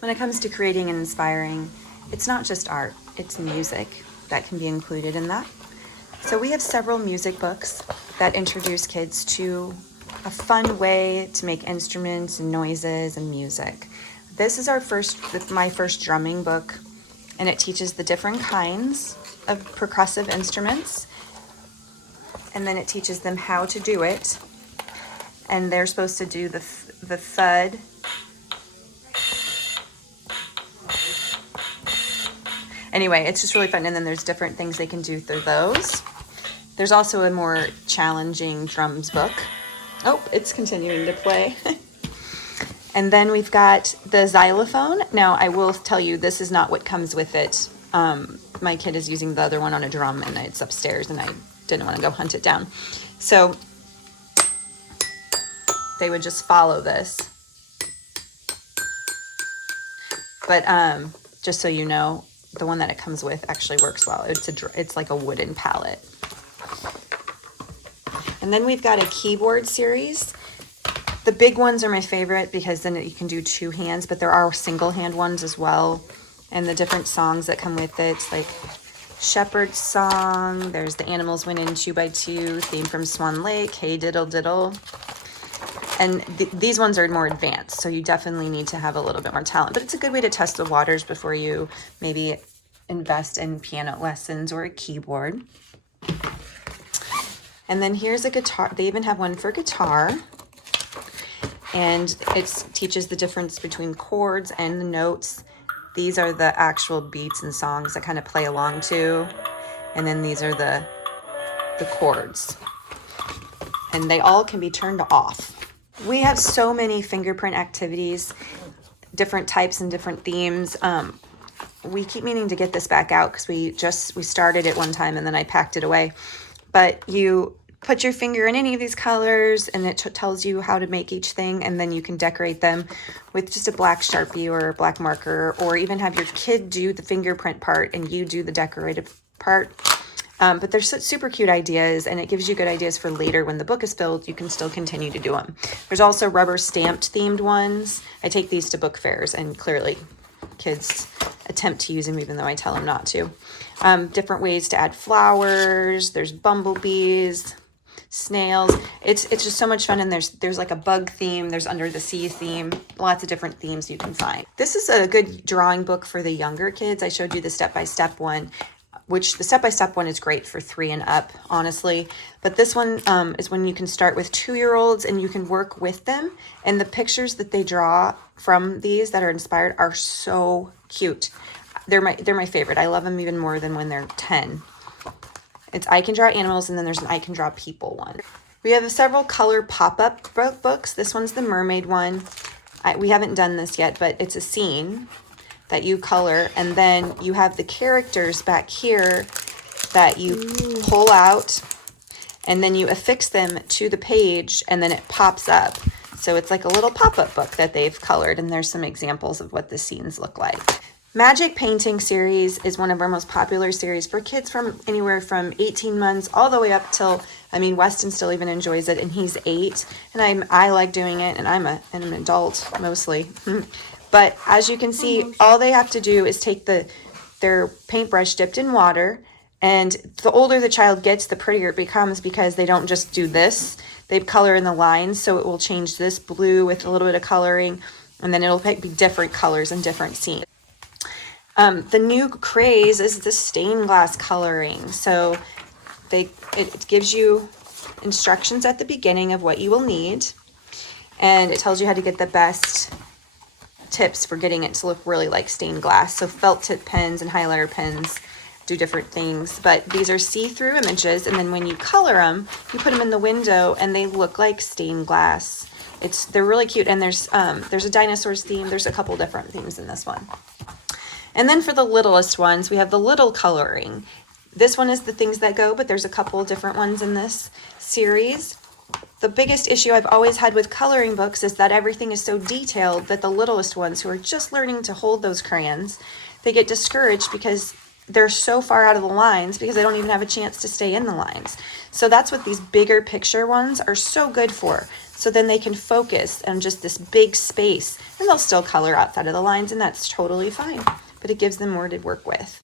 When it comes to creating and inspiring, it's not just art, it's music that can be included in that. So we have several music books that introduce kids to a fun way to make instruments and noises and music. This is my first drumming book, and it teaches the different kinds of percussive instruments, and then it teaches them how to do it. And they're supposed to do the thud. Anyway, it's just really fun, and then there's different things they can do through those. There's also a more challenging drums book. Oh, it's continuing to play. And then we've got the xylophone. Now, I will tell you, this is not what comes with it. My kid is using the other one on a drum, and it's upstairs, and I didn't want to go hunt it down. So they would just follow this. But just so you know, the one that it comes with actually works well. It's like a wooden pallet. And then we've got a keyboard series. The big ones are my favorite because then you can do two hands, but there are single hand ones as well. And the different songs that come with it, like Shepherd's Song, there's The Animals Went In 2 by 2, theme from Swan Lake, Hey Diddle Diddle. And these ones are more advanced, so you definitely need to have a little bit more talent. But it's a good way to test the waters before you maybe invest in piano lessons or a keyboard. And then here's a guitar. They even have one for guitar. And it teaches the difference between chords and the notes. These are the actual beats and songs that kind of play along to. And then these are the chords. And they all can be turned off. We have so many fingerprint activities, different types and different themes. We keep meaning to get this back out because we started it one time and then I packed it away. But you put your finger in any of these colors and it tells you how to make each thing, and then you can decorate them with just a black Sharpie or a black marker, or even have your kid do the fingerprint part and you do the decorative part. But they're super cute ideas, and it gives you good ideas for later when the book is filled. You can still continue to do them. There's also rubber stamped themed ones. I take these to book fairs, and clearly kids attempt to use them even though I tell them not to. Different ways to add flowers. There's bumblebees, snails. It's just so much fun, and there's like a bug theme, there's under the sea theme, lots of different themes you can find. This is a good drawing book for the younger kids. I showed you the step-by-step one, which the step-by-step one is great for 3 and up, honestly. But this one is when you can start with 2-year-olds and you can work with them. And the pictures that they draw from these that are inspired are so cute. They're my favorite. I love them even more than when they're 10. It's I Can Draw Animals, and then there's an I Can Draw People one. We have several color pop-up books. This one's the mermaid one. We haven't done this yet, but it's a scene that you color, and then you have the characters back here that you pull out, and then you affix them to the page, and then it pops up. So it's like a little pop-up book that they've colored, and there's some examples of what the scenes look like. Magic Painting series is one of our most popular series for kids from anywhere from 18 months all the way up till, Weston still even enjoys it, and he's 8, and I like doing it, and I'm an adult mostly. But as you can see, all they have to do is take their paintbrush dipped in water, and the older the child gets, the prettier it becomes, because they don't just do this. They color in the lines, so it will change this blue with a little bit of coloring, and then it'll be different colors and different scenes. The new craze is the stained glass coloring. So it gives you instructions at the beginning of what you will need, and it tells you how to get the best tips for getting it to look really like stained glass. So felt tip pens and highlighter pens do different things, but these are see-through images, and then when you color them, you put them in the window and they look like stained glass. They're really cute, and there's a dinosaurs theme. There's a couple different themes in this one. And then for the littlest ones, we have the little coloring. This one is the things that go, but there's a couple different ones in this series. The biggest issue I've always had with coloring books is that everything is so detailed that the littlest ones who are just learning to hold those crayons, they get discouraged because they're so far out of the lines because they don't even have a chance to stay in the lines. So that's what these bigger picture ones are so good for. So then they can focus on just this big space, and they'll still color outside of the lines, and that's totally fine, but it gives them more to work with.